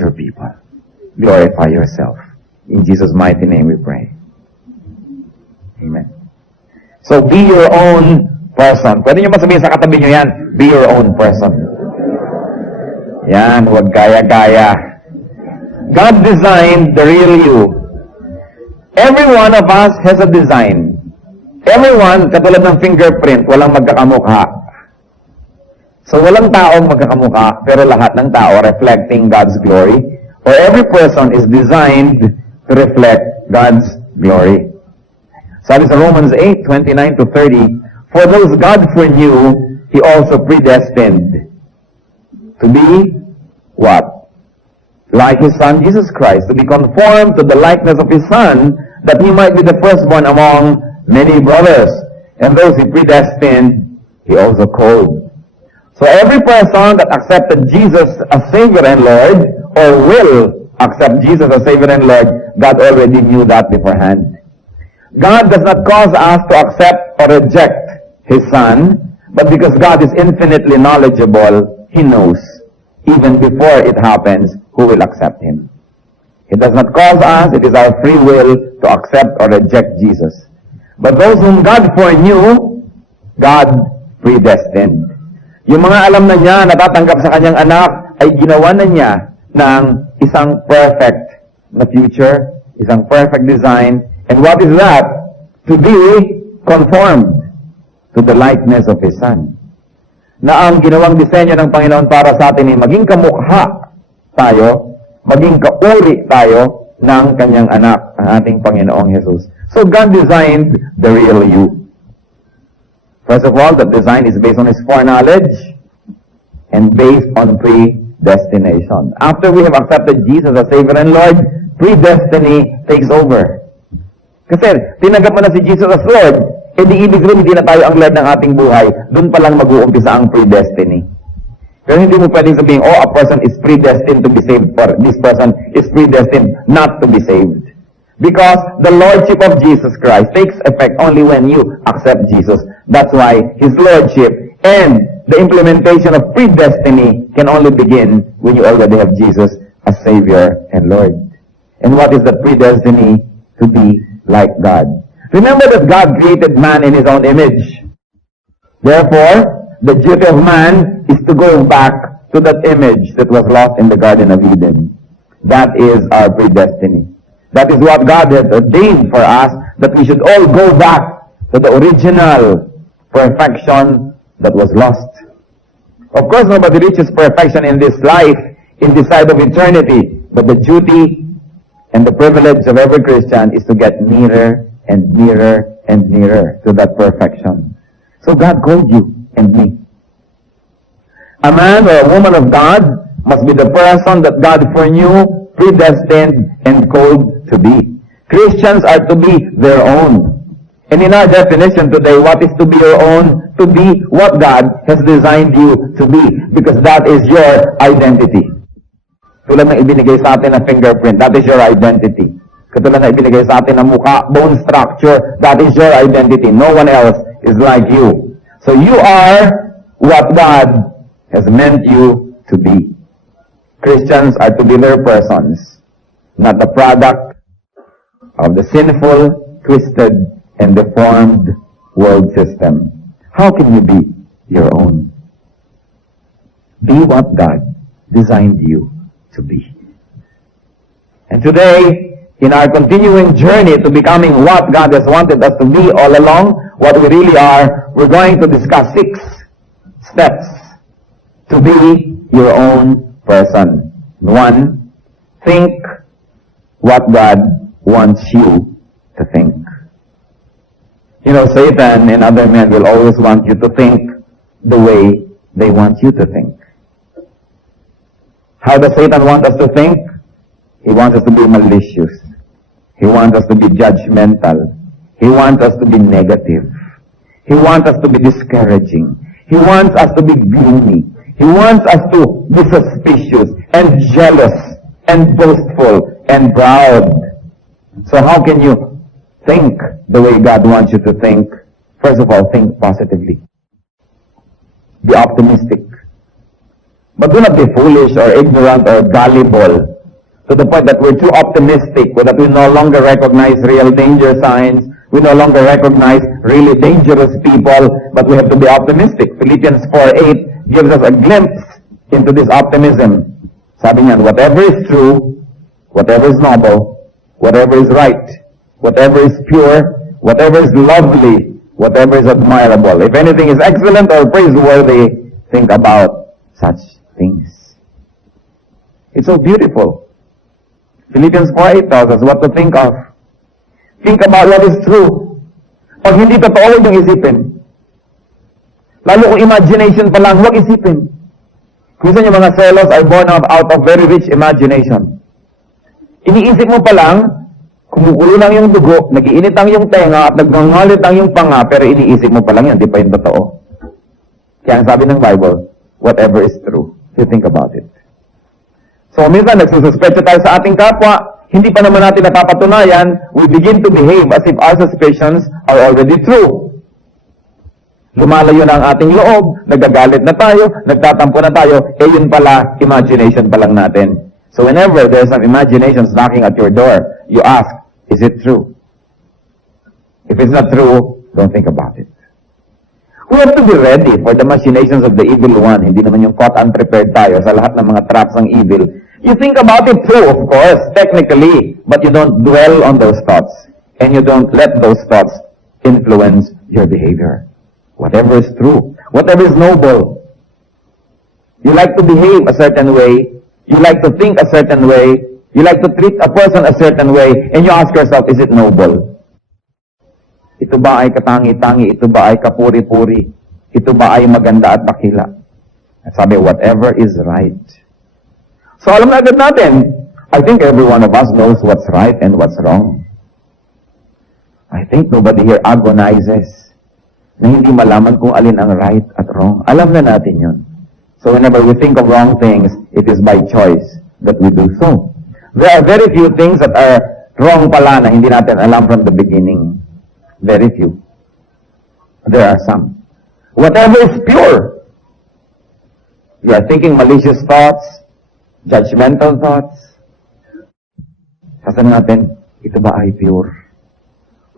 your people. Glorify yourself. In Jesus' mighty name we pray. Amen. So, be your own person. Pwede nyo ba sabihin sa katabi nyo yan? Be your own person. Yan, huwag gaya-gaya. God designed the real you. Every one of us has a design. Everyone, katulad ng fingerprint, walang magkakamukha. So, walang taong magkakamukha, pero lahat ng tao reflecting God's glory. Or every person is designed to reflect God's glory. Sabi sa Romans 8:29-30, for those God foreknew, He also predestined to be what? Like His Son, Jesus Christ, to be conformed to the likeness of His Son, that He might be the firstborn among many brothers. And those He predestined, He also called. So every person that accepted Jesus as Savior and Lord, or will accept Jesus as Savior and Lord, God already knew that beforehand. God does not cause us to accept or reject His Son, but because God is infinitely knowledgeable, He knows, even before it happens, who will accept Him. He does not cause us, it is our free will to accept or reject Jesus. But those whom God foreknew, God predestined. Yung mga alam na niya, natatanggap sa kanyang anak, ay ginawa na niya ng isang perfect na future, isang perfect design. And what is that? To be conformed to the likeness of His Son. Na ang ginawang disenyo ng Panginoon para sa atin ay maging kamukha tayo, maging kauri tayo ng kanyang anak, ang ating Panginoong Jesus. So God designed the real you. First of all, that design is based on His foreknowledge and based on predestination. After we have accepted Jesus as Savior and Lord, predestiny takes over. Kasi tinanggap mo na si Jesus as Lord, di ibig sabihin hindi na tayo ang Lord ng ating buhay, doon pa lang mag-uumpisa ang predestiny. Pero hindi mo pwedeng sabihin, a person is predestined to be saved, or this person is predestined not to be saved. Because the Lordship of Jesus Christ takes effect only when you accept Jesus. That's why His Lordship and the implementation of predestiny can only begin when you already have Jesus as Savior and Lord. And what is the predestiny? To be like God. Remember that God created man in His own image. Therefore, the duty of man is to go back to that image that was lost in the Garden of Eden. That is our predestiny. That is what God has ordained for us, that we should all go back to the original perfection that was lost. Of course, nobody reaches perfection in this life, in this side of eternity, but the duty and the privilege of every Christian is to get nearer and nearer and nearer to that perfection. So God called you and me. A man or a woman of God must be the person that God foreknew, predestined, and called to be. Christians are to be their own. And in our definition today, what is to be your own? To be what God has designed you to be. Because that is your identity. Tulad ng ibinigay sa atin na fingerprint, that is your identity. Katulad na ibinigay sa atin na mukha, bone structure, that is your identity. No one else is like you. So you are what God has meant you to be. Christians are to be their persons, not the product of the sinful, twisted, and deformed world system. How can you be your own? Be what God designed you to be. And today, in our continuing journey to becoming what God has wanted us to be all along, what we really are, we're going to discuss 6 steps to be your own person. 1, think what God wants you to think. You know, Satan and other men will always want you to think the way they want you to think. How does Satan want us to think? He wants us to be malicious. He wants us to be judgmental. He wants us to be negative. He wants us to be discouraging. He wants us to be gloomy. He wants us to be suspicious and jealous and boastful and proud. So how can you think the way God wants you to think? First of all, think positively. Be optimistic. But do not be foolish or ignorant or gullible to the point that we're too optimistic, that we no longer recognize real danger signs, we no longer recognize really dangerous people, but we have to be optimistic. Philippians 4:8 gives us a glimpse into this optimism. Sabi niyan, whatever is true, whatever is noble, whatever is right, whatever is pure, whatever is lovely, whatever is admirable, if anything is excellent or praiseworthy, think about such things. It's so beautiful. Philippians 4:8 tells us what to think of. Think about what is true. Pag hindi totoo, huwag yung isipin. Lalo kung imagination pa lang, huwag isipin. Minsan yung mga selos are born out of very rich imagination. Iniisip mo pa lang, kumukulo lang yung dugo, nagiinit ang yung tenga, at nagngangalit ang yung panga, pero iniisip mo pa lang yan, di pa yung totoo. Kaya ang sabi ng Bible, whatever is true, you think about it. So, minsan, nagsususpetsa tayo sa ating kapwa, hindi pa naman natin napapatunayan, we begin to behave as if our suspicions are already true. Lumalayo na ang ating loob, nagagalit na tayo, nagtatampo na tayo, yun pala, imagination pa lang natin. So, whenever there's some imaginations knocking at your door, you ask, is it true? If it's not true, don't think about it. We have to be ready for the machinations of the evil one. Hindi naman yung caught unprepared tayo sa lahat ng mga traps ng evil. You think about it too, of course, technically, but you don't dwell on those thoughts. And you don't let those thoughts influence your behavior. Whatever is true, whatever is noble. You like to behave a certain way, you like to think a certain way, you like to treat a person a certain way, and you ask yourself, is it noble? Ito ba ay katangi-tangi? Ito ba ay kapuri-puri? Ito ba ay maganda at dakila? At sabi, whatever is right. So alam na agad natin, I think every one of us knows what's right and what's wrong. I think nobody here agonizes na hindi malaman kung alin ang right at wrong. Alam na natin yun. So whenever we think of wrong things, it is by choice that we do so. There are very few things that are wrong pala na hindi natin alam from the beginning. Very few. There are some. Whatever is pure. You are thinking malicious thoughts, judgmental thoughts. Sasabihin natin, ito ba ay pure?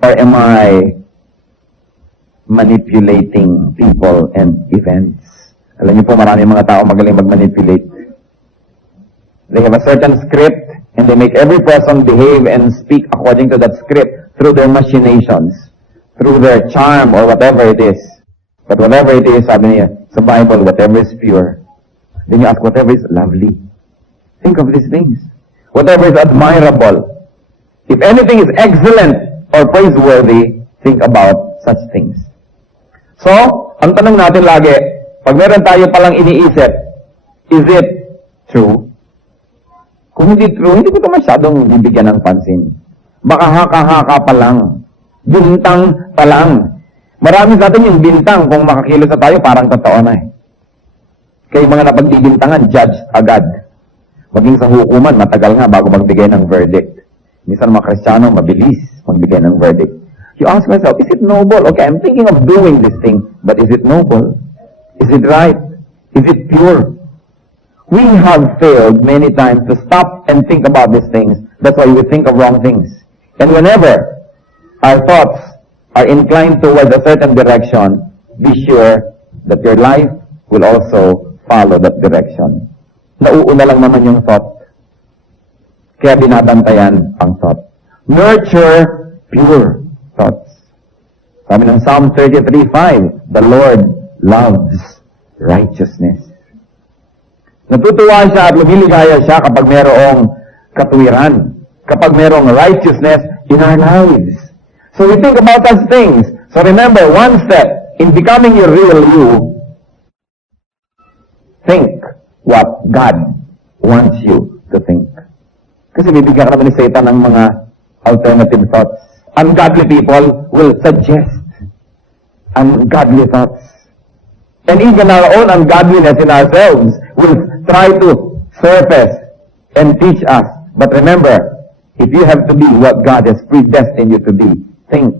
Or am I manipulating people and events? Alam niyo po, marami mga tao magaling mag-manipulate. They have a certain script, and they make every person behave and speak according to that script through their machinations, through their charm, or whatever it is. But whatever it is, sabi niya, sa Bible, whatever is pure. Then you ask, whatever is lovely. Think of these things. Whatever is admirable. If anything is excellent or praiseworthy, think about such things. So, ang tanong natin lagi, pag meron tayo palang iniisip, is it true? Kung hindi true, hindi ko ito masyadong bibigyan ng pansin. Baka haka-haka pa lang. Bintang pa lang. Marami sa atin yung bintang, kung makakilos na tayo, parang totoo na eh. Kaya mga napagbibintangan, judge agad. Maging sa hukuman, matagal nga bago magbigay ng verdict. Minsan mga Kristiyano, mabilis magbigay ng verdict. You ask myself, is it noble? Okay, I'm thinking of doing this thing, but is it noble? Is it right? Is it pure? We have failed many times to stop and think about these things. That's why we think of wrong things. And whenever our thoughts are inclined towards a certain direction, be sure that your life will also follow that direction. Nauuna lang naman yung thought. Kaya binabantayan ang thought. Nurture pure thoughts. Sabi ng Psalm 33:5, the Lord loves righteousness. Natutuwa siya at lumiligaya siya kapag mayroong katuwiran, kapag mayroong righteousness in our lives. So we think about such things. So remember, one step in becoming your real you, think what God wants you to think. Kasi bibigyan ka naman ni Satan ng mga alternative thoughts. Ungodly people will suggest ungodly thoughts. And even our own ungodliness in ourselves will try to surface and teach us. But remember, if you have to be what God has predestined you to be, think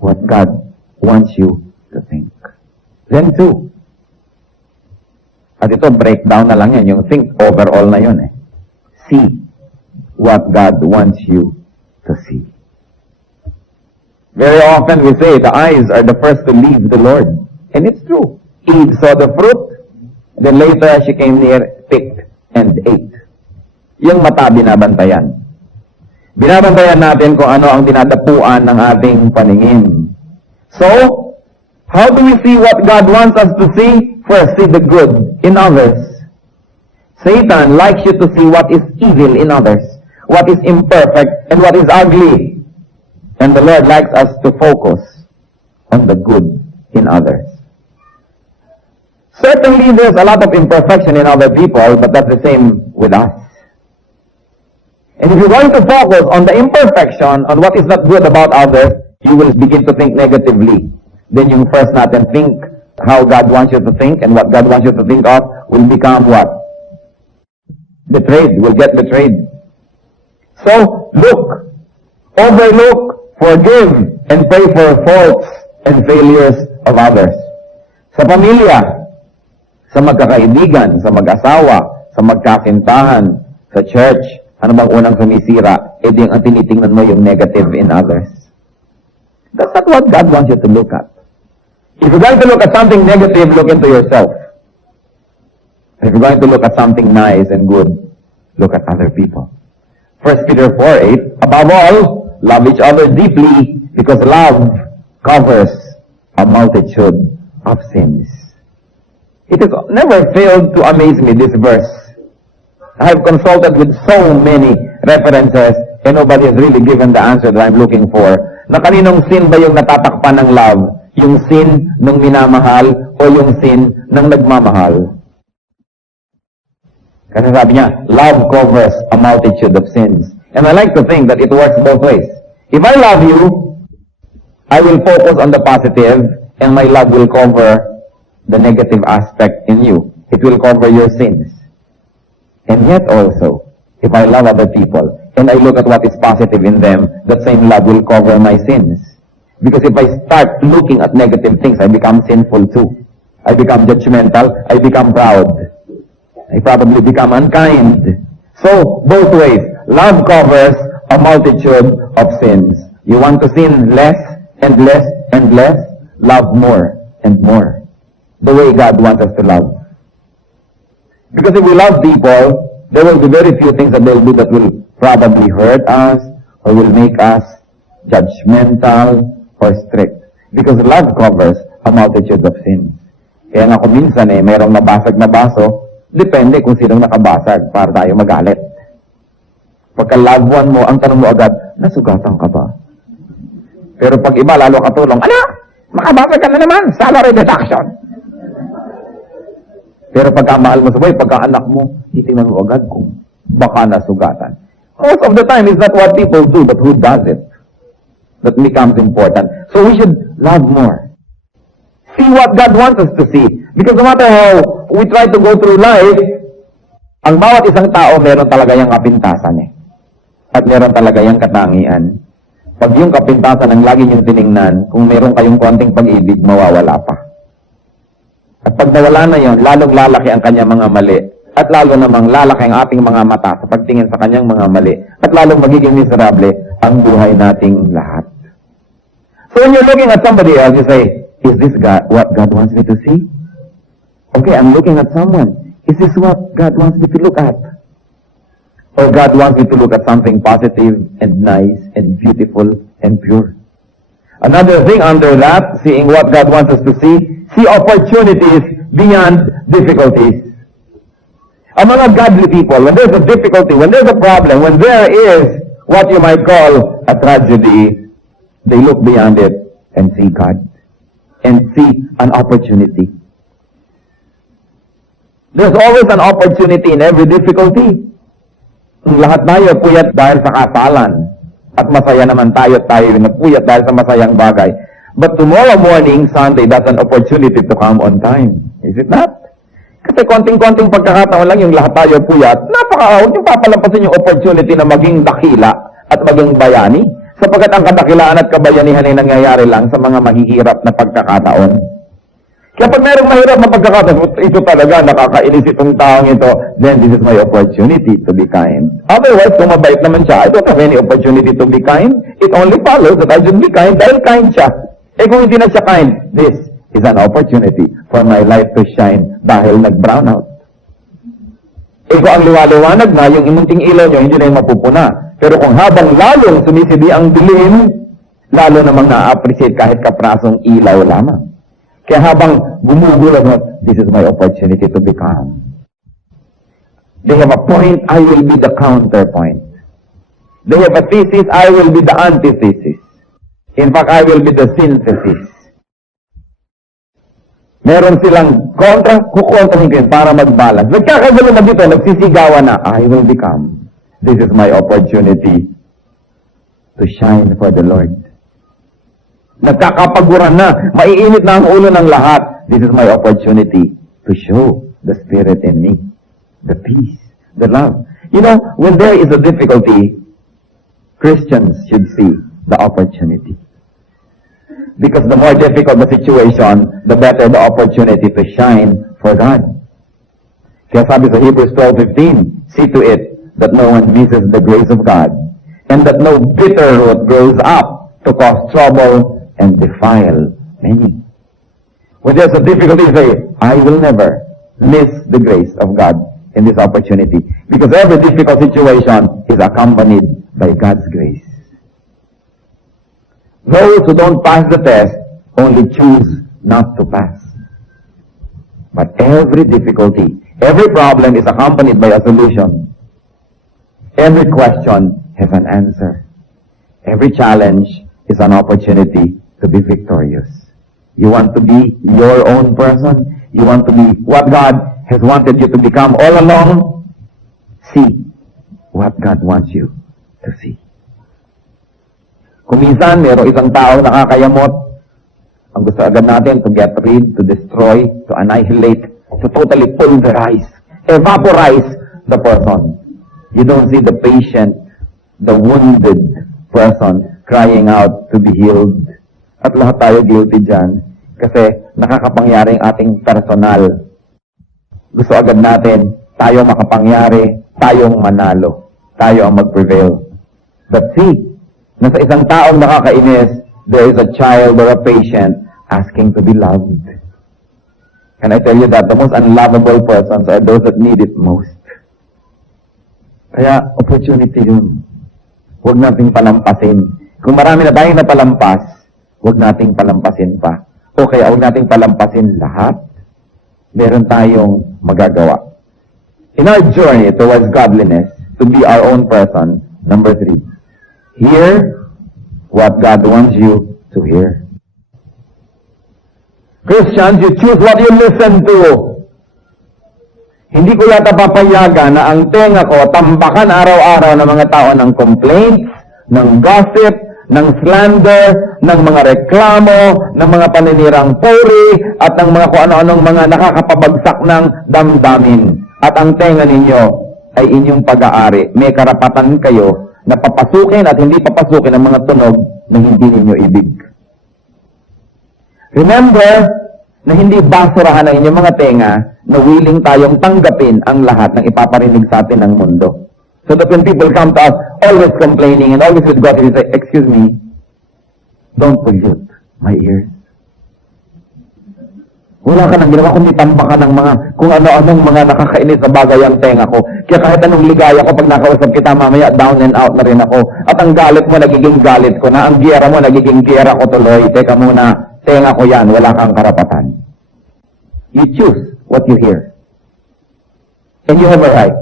what God wants you to think. Then too. At ito, breakdown na lang yan. Yung think overall na yun eh. See what God wants you to see. Very often we say the eyes are the first to leave the Lord. And it's true. Eve saw the fruit, then later she came near, picked, and ate. Yung mata binabantayan. Binabantayan natin kung ano ang dinadapuan ng ating paningin. So, how do we see what God wants us to see? First, see the good in others. Satan likes you to see what is evil in others, what is imperfect, and what is ugly. And the Lord likes us to focus on the good in others. Certainly, there's a lot of imperfection in other people, but that's the same with us. And if you're going to focus on the imperfection, on what is not good about others, you will begin to think negatively. Then yung first natin, think how God wants you to think, and what God wants you to think of will become what? Betrayed. Will get betrayed. So, look, overlook, forgive, and pray for faults and failures of others. Sa pamilya, sa magkakaibigan, sa mag-asawa, sa magkasintahan, sa church, ano bang unang sumisira? E di ang tinitingnan mo yung negative in others. That's not what God wants you to look at. If you're going to look at something negative, look into yourself. If you're going to look at something nice and good, look at other people. 1 Peter 4:8, above all, love each other deeply, because love covers a multitude of sins. It has never failed to amaze me, this verse. I have consulted with so many references, and nobody has really given the answer that I'm looking for. Na kaninong sin ba yung natatakpan ng love? Yung sin ng minamahal o yung sin ng nagmamahal? Kasi sabi niya, love covers a multitude of sins. And I like to think that it works both ways. If I love you, I will focus on the positive, and my love will cover the negative aspect in you. It will cover your sins. And yet also, if I love other people, and I look at what is positive in them, that same love will cover my sins. Because if I start looking at negative things, I become sinful too. I become judgmental, I become proud. I probably become unkind. So, both ways. Love covers a multitude of sins. You want to sin less and less and less? Love more and more. The way God wants us to love. Because if we love people, there will be very few things that they'll do that will probably hurt us or will make us judgmental or strict. Because love covers a multitude of sins. Kaya nga kung minsan mayroong nabasag na baso, depende kung sinong nakabasag para tayo magalit. Pagka loved one mo, ang tanong mo agad, nasugatan ka ba? Pero pag iba, lalo katulong, makabasag ka na naman, salary deduction. Pero pagka mahal mo sa buhay, pagka anak mo, titingnan mo agad kung baka nasugatan. Most of the time, it's not what people do, but who does it. That becomes important. So we should love more. See what God wants us to see. Because no matter how we try to go through life, ang bawat isang tao, meron talaga yung kapintasan At meron talaga yung katangian. Pag yung kapintasan ang lagi niyong tiningnan, kung meron kayong konting pag-ibig, mawawala pa. At pag nawala na yon, lalong lalaki ang kanyang mga mali. At lalo namang lalaki ang ating mga mata sa pagtingin sa kanyang mga mali. At lalong magiging miserable ang buhay nating lahat. So when you're looking at somebody else, you say, is this God, what God wants me to see? Okay, I'm looking at someone. Is this what God wants me to look at? Or God wants me to look at something positive and nice and beautiful and pure? Another thing under that, seeing what God wants us to see opportunities beyond difficulties. Ang mga godly people, when there's a difficulty, when there's a problem, when there is what you might call a tragedy, they look beyond it and see God and see an opportunity. There's always an opportunity in every difficulty. Lahat tayo puyat dahil sa kasalan. At masaya naman tayo nagpuyat dahil sa masayang bagay. But tomorrow morning, Sunday, that's an opportunity to come on time. Is it not? Kasi konting-konting pagkakataon lang yung lahat tayo puyat, huwag yung papalampasin yung opportunity na maging dakila at maging bayani. Sapagkat ang kadakilaan at kabayanihan ay nangyayari lang sa mga mahihirap na pagkakataon. Kaya pag mayroong mahirap na pagkakataon, ito talaga, nakakainis itong taong ito, then this is my opportunity to be kind. Otherwise, kung mabait naman siya, I don't have any opportunity to be kind. It only follows that I should be kind dahil kind siya. Eh kung hindi na siya kind, this is an opportunity for my life to shine dahil nag-brown out. Eh kung ang liwaliwanag na, yung imunting ilaw nyo, hindi na yung mapupuna. Pero kung habang lalong sumisidi ang dilim, lalo namang na-appreciate kahit kaprasong ilaw lamang. Kaya habang gumugulat mo, this is my opportunity to be calm. They have a point, I will be the counterpoint. They have a thesis, I will be the antithesis. In fact, I will be the synthesis. Meron silang kontra, kukontrahin ko yun para mag-balance. Nagkakagulo na dito, nagsisigawan na, I will become. This is my opportunity to shine for the Lord. Nagkakapaguran na, maiinit na ang ulo ng lahat. This is my opportunity to show the Spirit in me. The peace, the love. You know, when there is a difficulty, Christians should see the opportunity. Because the more difficult the situation, the better the opportunity to shine for God. Kaya sabi sa Hebrews 12:15, see to it that no one misses the grace of God, and that no bitter root grows up to cause trouble and defile many. When there's a difficulty, say, I will never miss the grace of God in this opportunity. Because every difficult situation is accompanied by God's grace. Those who don't pass the test only choose not to pass. But every difficulty, every problem is accompanied by a solution. Every question has an answer. Every challenge is an opportunity to be victorious. You want to be your own person? You want to be what God has wanted you to become all along? See what God wants you to see. Kung minsan, mayroong isang tao nakakayamot, ang gusto agad natin to get rid, to destroy, to annihilate, to totally pulverize, evaporize the person. You don't see the patient, the wounded person crying out to be healed. At lahat tayo guilty dyan kasi nakakapangyaring ating personal. Gusto agad natin, tayo makapangyari, tayong manalo, tayo ang mag-prevail. But see, nasa isang taong nakakainis, there is a child or a patient asking to be loved. Can I tell you that the most unlovable persons are those that need it most? Kaya, opportunity yun. Huwag nating palampasin. Kung marami na tayong napalampas, huwag nating palampasin pa. O kaya huwag nating palampasin lahat. Meron tayong magagawa. In our journey towards godliness, to be our own person, number 3, hear what God wants you to hear. Christians, you choose what you listen to. Hindi ko yata papayagan na ang tenga ko tambakan araw-araw ng mga tao ng complaints, ng gossip, ng slander, ng mga reklamo, ng mga paninirang puri, at ng mga kung ano-anong mga nakakapabagsak ng damdamin. At ang tenga ninyo ay inyong pag-aari. May karapatan kayo na papasukin at hindi papasukin ang mga tunog na hindi ninyo ibig. Remember na hindi basurahan ang inyong mga tenga na willing tayong tanggapin ang lahat ng ipaparinig sa atin ng mundo. So that when people come to us, always complaining and always with God, we say, excuse me, don't pollute my ears. Wala ka nang ginawa kundi tambakan ng mga, kung ano-anong mga nakakainis na bagay ang tenga ko. Kaya kahit anong ligaya ko, pag nakausap kita mamaya, down and out na rin ako. At ang galit mo, nagiging galit ko na. Ang giyera mo, nagiging giyera ko tuloy. Teka muna, tenga ko yan, wala kang karapatan. You choose what you hear. And you have a right.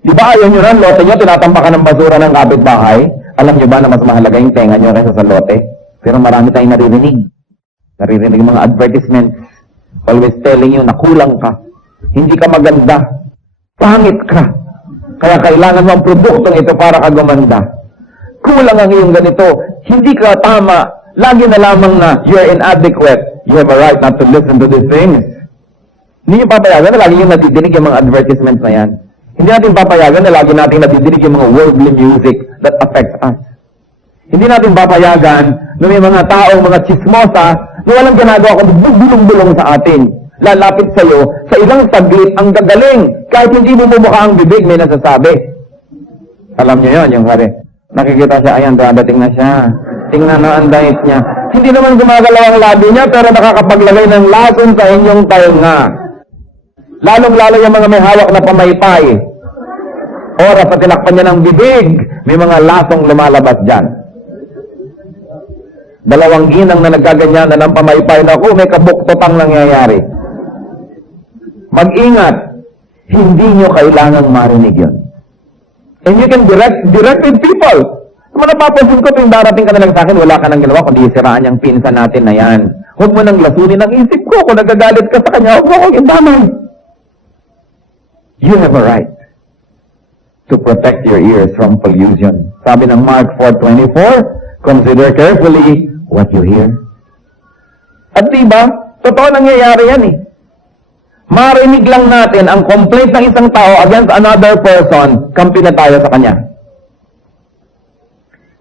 Di ba ayaw nyo rin, lote nyo, tinatambakan ng basura ng kapitbahay? Alam nyo ba na mas mahalaga yung tenga nyo kaysa sa lote? Pero marami tayong naririnig. Naririnig mga advertisements. Always telling you na kulang ka. Hindi ka maganda. Pangit ka. Kaya kailangan mo ang produktong ito para ka gumanda. Kulang ang iyong ganito. Hindi ka tama. Lagi na lamang na you're inadequate. You have a right not to listen to these things. Hindi nyo papayagan na lagi yung nadidinig yung mga advertisements na yan. Hindi natin papayagan na lagi natin nadidinig yung mga worldly music that affects us. Hindi natin papayagan na may mga taong, mga chismosa, na walang ginagawa kundi bulong-bulong sa atin. Lalapit sa'yo, sa ilang saglit, ang gagaling. Kahit hindi mo bumuka ang bibig, may nasasabi. Alam niyo yon, yung pare. Nakikita siya, ayan, dadating na siya. Tingnan na ang diet niya. Hindi naman gumagalaw ang labi niya, pero nakakapaglagay ng lason sa inyong tainga. Lalong-lalo yung mga may hawak na pamaypay. Oras sa tinakpan niya ng bibig, may mga lasong lumalabas dyan. Dalawang ginang na nagkaganyan na ng pamaypay na may kabuktotang nangyayari. Mag-ingat, hindi nyo kailangang marinig yun. And you can direct with people. Kung napapansin ko, tuwing darating ka na lang sa akin, wala ka nang ginawa, kundi siraan yung pinsan natin na yan. Huwag mo nang lasunin ang isip ko. Kung nagagalit ka sa kanya, huwag mo akong indamay. You have a right to protect your ears from pollution. Sabi ng Mark 4:24, consider carefully what you hear. At diba, totoo nangyayari yan eh. Marinig lang natin ang complaint ng isang tao against another person, kampi na tayo sa kanya.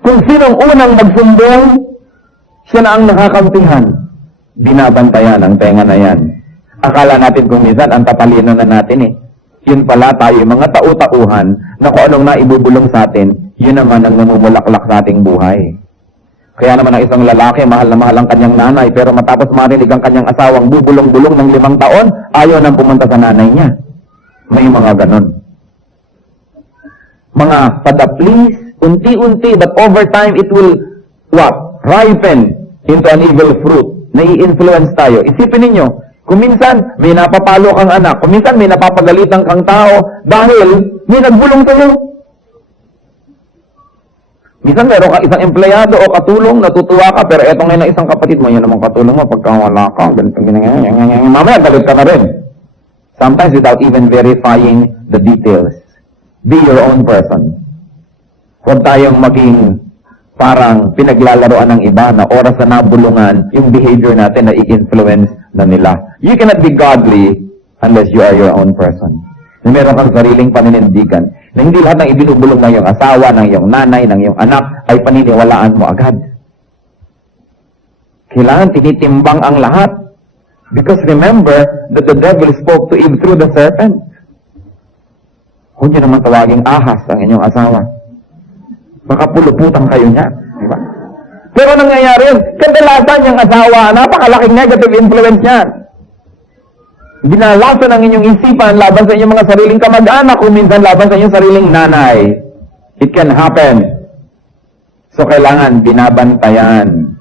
Kung sinong unang magsumbong, siya na ang nakakampihan. Binabantayan ang tenga na yan. Akala natin kung minsan ang tatalino na natin eh. Yun pala tayo, mga tau-tauhan, na kung anong naibubulong sa atin, yun naman ang namumulaklak sa ating buhay. Kaya naman ang isang lalaki, mahal na mahal ang kanyang nanay, pero matapos marinig ang kanyang asawang bubulong-bulong ng 5 taon, ayaw nang pumunta sa nanay niya. May mga ganon. Mga padaplis, unti-unti, but over time, it will, ripen into an evil fruit. Nai-influence tayo. Isipin ninyo, kung minsan may napapalo kang anak, kung minsan may napapagalitan kang tao, dahil may nagbulong sa'yo. Minsan meron ka isang empleyado o katulong, natutuwa ka, pero eto ngayon na isang kapatid mo, yun naman katulong mo, pagka wala ka, ganito, mamaya galit ka na rin. Sometimes without even verifying the details. Be your own person. Huwag tayong maging parang pinaglalaroan ng iba na oras na nabulungan, yung behavior natin na i-influence na nila. You cannot be godly unless you are your own person. Na meron kang sariling paninindigan, na hindi lahat ng ibinubulong ng iyong asawa, ng iyong nanay, ng iyong anak, ay paniniwalaan mo agad. Kailangan tinitimbang ang lahat. Because remember that the devil spoke to Eve through the serpent. Huwag niyo naman tawaging ahas ang inyong asawa. Baka puluputan kayo niya. Diba? Pero nangyayari yun, kadalasan yung asawa, napakalaking negative influence niya. Binalasan ang inyong isipan laban sa inyong mga sariling kamag-anak o minsan laban sa inyong sariling nanay. It can happen. So, kailangan binabantayan.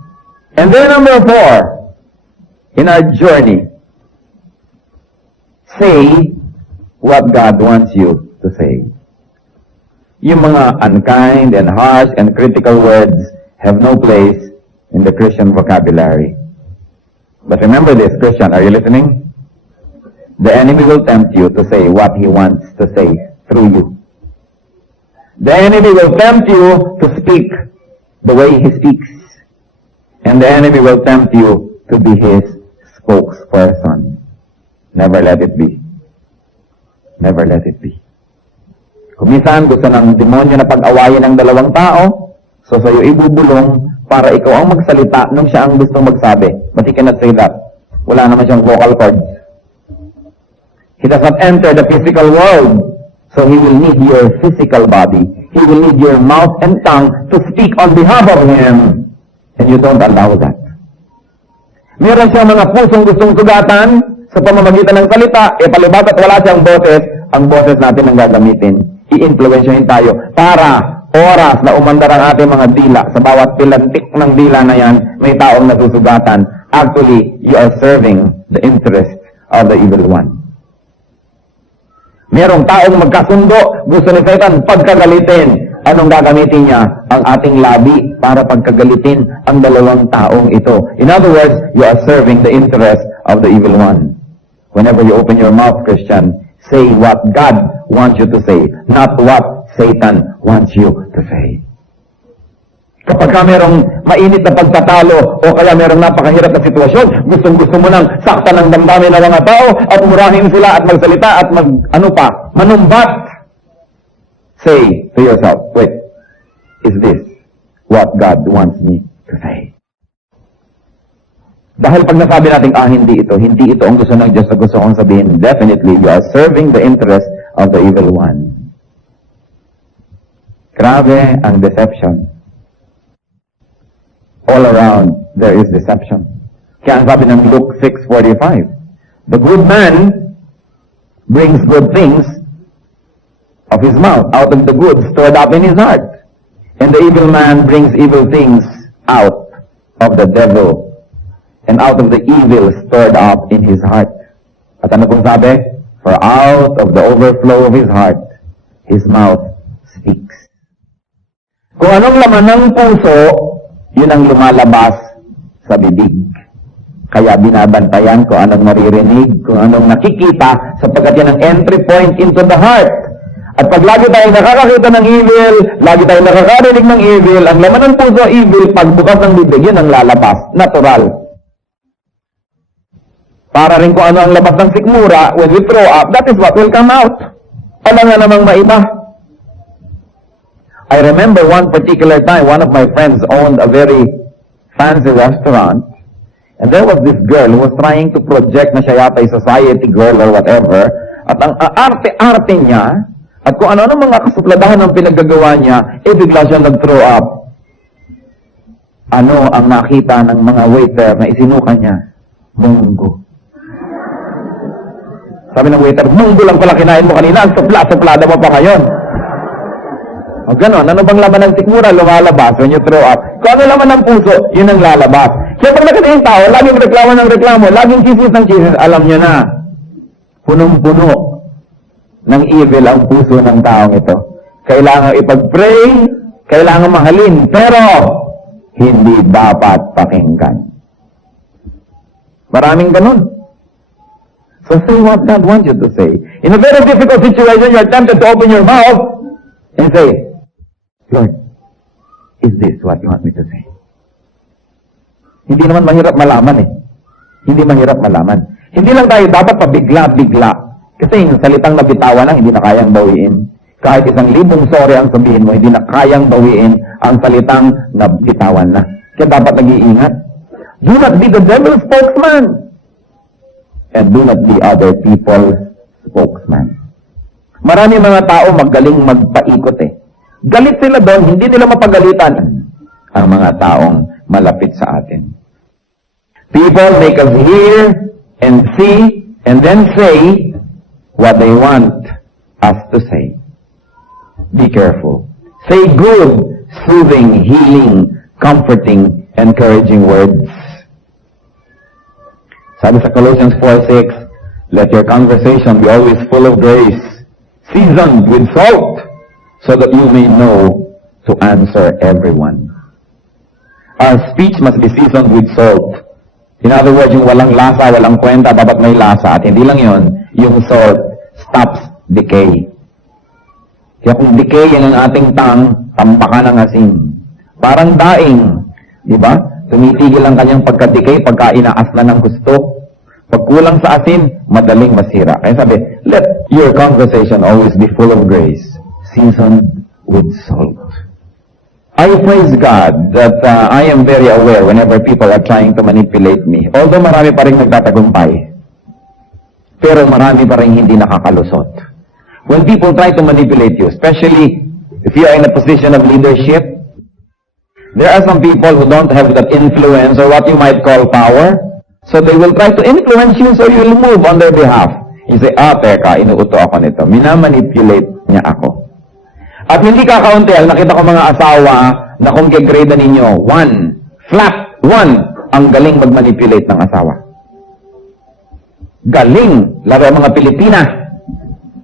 And then number 4, in our journey, say what God wants you to say. Yung mga unkind and harsh and critical words have no place in the Christian vocabulary. But remember this, Christian, are you listening? The enemy will tempt you to say what he wants to say through you. The enemy will tempt you to speak the way he speaks. And the enemy will tempt you to be his spokesperson. Never let it be. Never let it be. Kung minsan gusto ng demonyo na pag-awayin ng dalawang tao, so sa'yo ibubulong para ikaw ang magsalita nung siya ang gustong magsabi. But he cannot say that. Wala naman siyang vocal cords. He does not enter the physical world, so he will need your physical body. He will need your mouth and tongue to speak on behalf of him. And you don't allow that. Meron siyang mga pusong gustong sugatan sa pamamagitan ng salita, palibat at wala siyang boses, ang boses natin ang gagamitin. I-influensyahin tayo para oras na umandar ang ating mga dila, sa bawat pilantik ng dila na yan, may taong nasusugatan. Actually, you are serving the interest of the evil one. Merong taong magkasundo, gusto ni Satan pagkagalitin. Anong gagamitin niya? Ang ating labi para pagkagalitin ang dalawang taong ito. In other words, you are serving the interest of the evil one. Whenever you open your mouth, Christian, say what God wants you to say, not what Satan wants you to say. Kapag ka merong mainit na pagtatalo o kaya merong napakahirap na sitwasyon, gustong-gusto mo nang saktan ng damdamin ng mga tao at murahin sila at magsalita at manumbat. Say to yourself, wait, is this what God wants me to say. Dahil pag nasabi natin, hindi ito ang gusto ng Diyos na gusto kong sabihin, definitely you are serving the interest of the evil one. Grabe ang deception. All around, there is deception. Kaya ang sabi ng Luke 6:45, the good man brings good things of his mouth, out of the good stored up in his heart. And the evil man brings evil things out of the devil, and out of the evil stored up in his heart. At ano pong sabi? For out of the overflow of his heart, his mouth speaks. Kung anong laman ng puso, yun ang lumalabas sa bibig. Kaya binabantayan kung anong maririnig, kung anong nakikita, sapagkat yan ang entry point into the heart. At pag lagi tayong nakakakita ng evil, lagi tayong nakakarinig ng evil, ang laman ng puso evil, pagbukas ng bibig, yun ang lalabas. Natural. Para rin kung ano ang labas ng sikmura, when we throw up, that is what will come out. Wala nga namang maiba. I remember one particular time, one of my friends owned a very fancy restaurant, and there was this girl who was trying to project na siya yata ay society girl or whatever, at ang arte-arte niya, at kung ano-ano mga kasupladahan ng pinaggagawa niya, bigla siya nag-throw up. Ano ang nakita ng mga waiter na isinuka niya? Munggo. Sabi ng waiter, munggo lang pala kinain mo kanina, ang supla-suplada mo pa ngayon. O ganon, ano bang laman ng sikmura, lumalabas when you throw up. Kung ano laman ng puso, yun ang lalabas. Kaya pag nakita yung tao, laging reklamo ng reklamo, laging chismis ng chismis, alam nyo na, punong-puno ng evil ang puso ng taong ito. Kailangan ipag-pray, kailangan mahalin, pero hindi dapat pakinggan. Maraming ganun. So say what God wants you to say. In a very difficult situation, you are tempted to open your mouth and say, Lord, is this what you want me to say? Hindi naman mahirap malaman eh. Hindi mahirap malaman. Hindi lang tayo dapat pabigla-bigla. Kasi yung salitang nabitawan lang, hindi na kayang bawiin. Kahit 1,000 sorry ang sabihin mo, hindi na kayang bawiin ang salitang nabitawan na. Kaya dapat nag-iingat. Do not be the devil's spokesman. And do not be other people's spokesman. Marami mga tao magaling magpaikot eh. Galit sila doon, hindi nila mapagalitan ang mga taong malapit sa atin. People make us hear and see and then say what they want us to say. Be careful. Say good, soothing, healing, comforting, encouraging words. Sabi sa Colossians 4:6, let your conversation be always full of grace, seasoned with salt, so that you may know to answer everyone. Our speech must be seasoned with salt. In other words, yung walang lasa, walang kwenta, dapat may lasa. At hindi lang yon, yung salt stops decay. Kaya kung decay yan ang ating tampakan ng asin. Parang daing, di ba? Tumitigil ang kanyang pagka-decay, pagka inaas na ng gusto. Pag kulang sa asin, madaling masira. Kaya sabi, let your conversation always be full of grace, seasoned with salt. I praise God that I am very aware whenever people are trying to manipulate me. Although marami pa rin nagtatagumpay, pero marami pa rin hindi nakakalusot. When people try to manipulate you, especially if you are in a position of leadership, there are some people who don't have that influence or what you might call power. So they will try to influence you so you will move on their behalf. You say, teka, inuuto ako nito. Minamanipulate niya ako. At hindi kakaunti, nakita ko mga asawa na kung kigrade ninyo, 1, flat 1, ang galing magmanipulate ng asawa. Galing, laro mga Pilipina.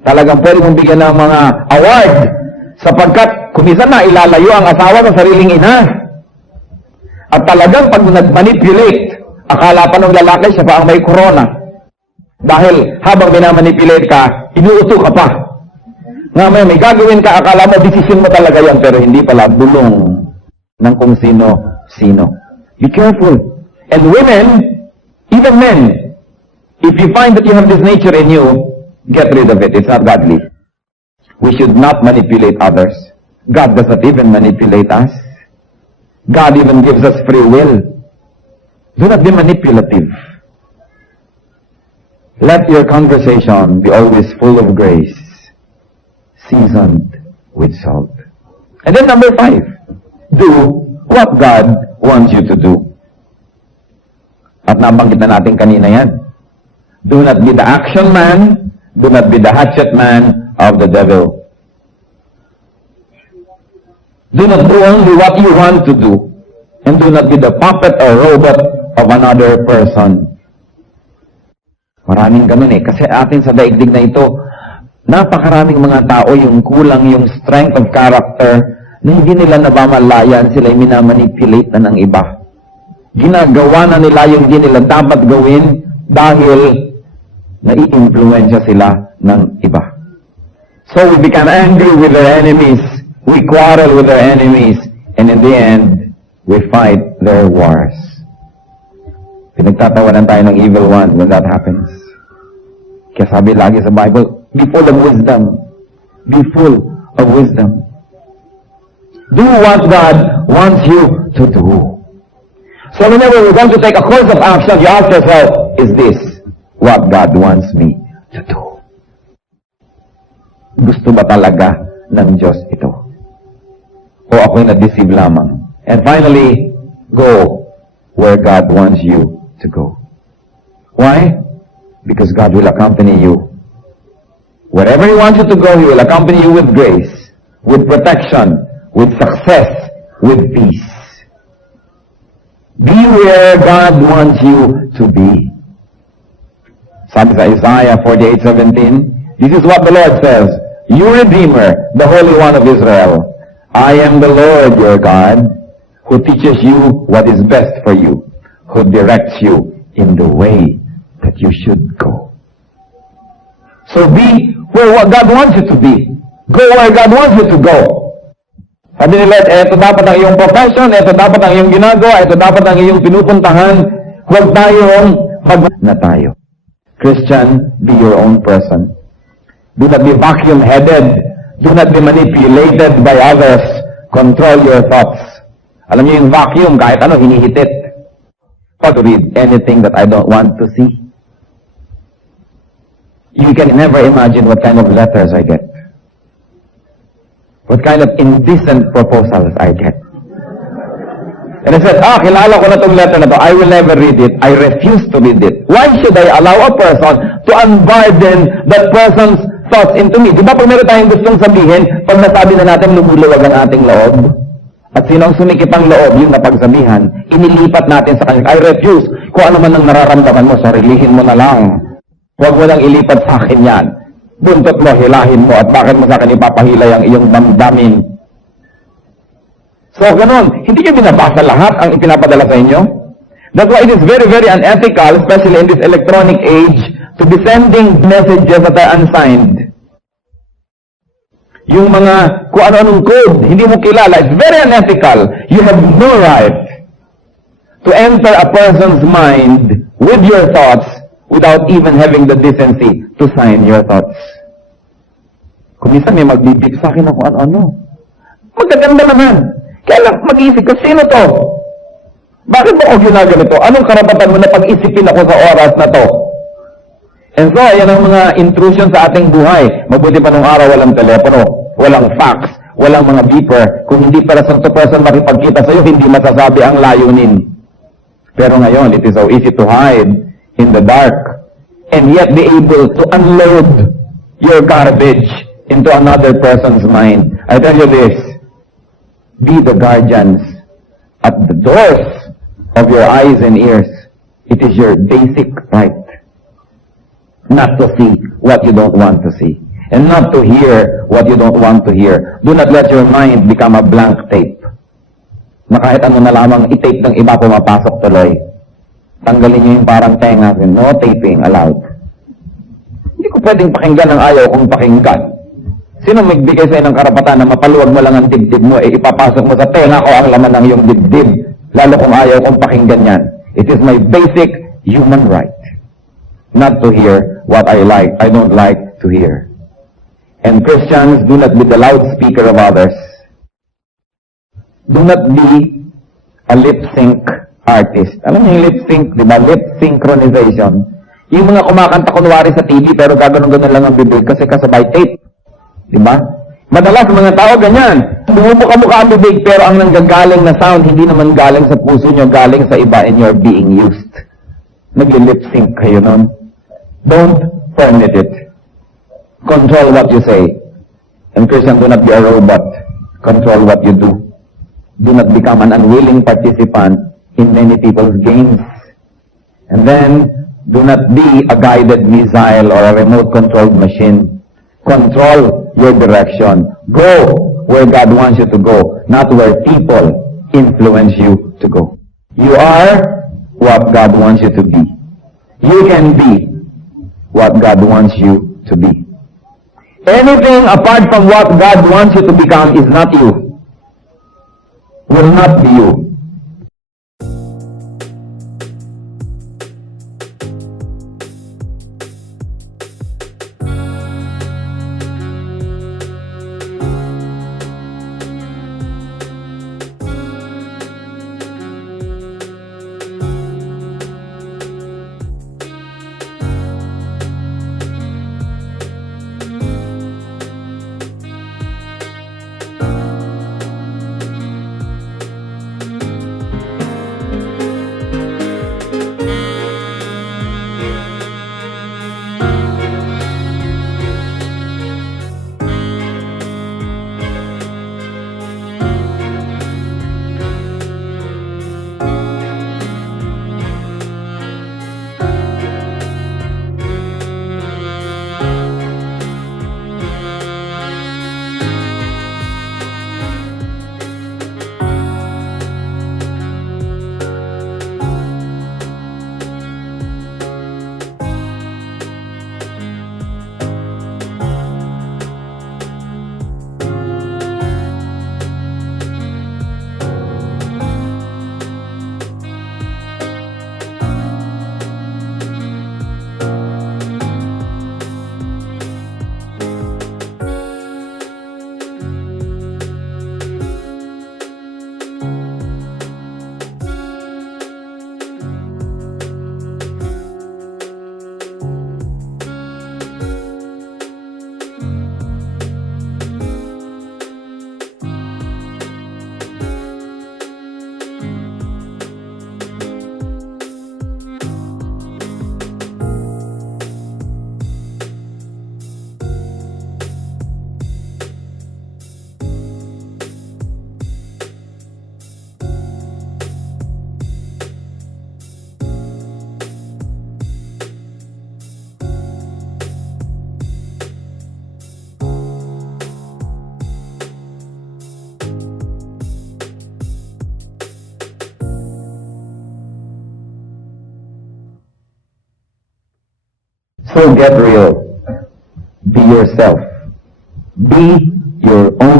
Talagang pwede mong bigyan ng mga award sapagkat kumisan na ilalayo ang asawa sa sariling ina. At talagang pag nagmanipulate, akala pa ng lalaki siya pa ang may corona. Dahil habang minamanipulate ka, inuuto ka pa. Nga may gagawin ka, akala mo, decision mo talaga yan, pero hindi pala, bulong ng kung sino-sino. Be careful. And women, even men, if you find that you have this nature in you, get rid of it. It's not godly. We should not manipulate others. God does not even manipulate us. God even gives us free will. Do not be manipulative. Let your conversation be always full of grace, seasoned with salt. And then number 5, do what God wants you to do. At nabanggit na natin kanina yan. Do not be the action man, do not be the hatchet man of the devil. Do not do only what you want to do, and do not be the puppet or robot of another person. Maraming ganun kasi atin sa daigdig na ito, napakaraming mga tao yung kulang yung strength of character na hindi nila nabamalayan, sila ay minamanipulate na ng iba. Ginagawa na nila yung hindi nila dapat gawin dahil nai-influensya sila ng iba. So we become angry with their enemies, we quarrel with their enemies, and in the end, we fight their wars. Pinagtatawanan tayo ng evil one when that happens. Kaya sabi lagi sa Bible, be full of wisdom. Be full of wisdom. Do what God wants you to do. So whenever we're going to take a course of action, you ask yourself, is this what God wants me to do? Gusto ba talaga ng Diyos ito? O ako'y na-deceive lamang? And finally, go where God wants you to go. Why? Because God will accompany you. Wherever He wants you to go, He will accompany you with grace, with protection, with success, with peace. Be where God wants you to be. Sabi sa Isaiah 48:17, this is what the Lord says, you Redeemer, the Holy One of Israel, I am the Lord your God, who teaches you what is best for you, who directs you in the way that you should go. So be where what God wants you to be. Go where God wants you to go. Sabi nila, ito dapat ang iyong profession, ito dapat ang iyong ginagawa, ito dapat ang iyong pinupuntahan. Huwag tayong na tayo. Christian, be your own person. Do not be vacuum-headed. Do not be manipulated by others. Control your thoughts. Alam niyo yung vacuum, kahit ano, hinihitit. Or to read anything that I don't want to see. You can never imagine what kind of letters I get. What kind of indecent proposals I get. And I said, kilala ko na itong letter na to. I will never read it. I refuse to read it. Why should I allow a person to unburden that person's thoughts into me? Di ba pag meron tayong gustong sabihin, pag nasabi na natin, lumuluwag ang ating loob? At sino ang sumikip ang loob, yung napagsabihan, inilipat natin sa kanya. I refuse. Kung ano man ang nararamdaman mo, sarilihin mo na lang. Huwag mo lang ilipat sa akin yan. Buntot mo, hilahin mo, at bakit mo sa akin ipapahilay ang iyong damdamin? So, ganun. Hindi kayo binabasa lahat ang ipinapadala sa inyo? That's why it is very, very unethical, especially in this electronic age, to be sending messages that are unsigned. Yung mga kung ano-anong code, hindi mo kilala, it's very unethical. You have no right to enter a person's mind with your thoughts without even having the decency to sign your thoughts. Kung minsan may magbibig sa akin ako ano-ano. Magaganda naman. Kaya lang mag-isip ko, sino to? Bakit mo ako ginaganito? Anong karapatan mo na pag-isipin ako sa oras na to? And so, yan ang mga intrusion sa ating buhay. Mabuti pa nung araw walang telepono, walang fax, walang mga beeper. Kung hindi person to person makipagkita sa'yo, hindi masasabi ang layunin. Pero ngayon, it is so easy to hide in the dark and yet be able to unload your garbage into another person's mind. I tell you this, be the guardians at the doors of your eyes and ears. It is your basic right not to see what you don't want to see and not to hear what you don't want to hear. Do not let your mind become a blank tape na kahit ano na lamang i-tape ng iba pumapasok tuloy. Tanggalin niyo yung parang tenga. No taping allowed. Hindi ko pwedeng pakinggan ang ayaw kong pakinggan. Sino magbigay sa'yo ng karapatan na mapaluwag mo lang ang dibdib mo, ipapasok mo sa tenga ko ang laman ng iyong dibdib, lalo kung ayaw kong pakinggan yan. It is my basic human right not to hear what I don't like to hear. And Christians, do not be the loudspeaker of others. Do not be a lip sync artist. Alam niyo yung lip sync, di ba? Lip synchronization. Yung mga kumakanta kunwari sa TV pero gaganon-ganon lang ang bibig kasi kasabay tape. Di ba? Madalas mga tao ganyan. Bumubuka-mukha ang bibig pero ang nanggagaling na sound hindi naman galing sa puso nyo, galing sa iba and you're being used. Nag-lip sync kayo nun. Don't permit it. Control what you say. And Christian, do not be a robot. Control what you do. Do not become an unwilling participant in many people's games. And then, do not be a guided missile or a remote-controlled machine. Control your direction. Go where God wants you to go, not where people influence you to go. You are what God wants you to be. You can be what God wants you to be. Anything apart from what God wants you to become is not you. Will not be you. So get real. Be yourself. Be your own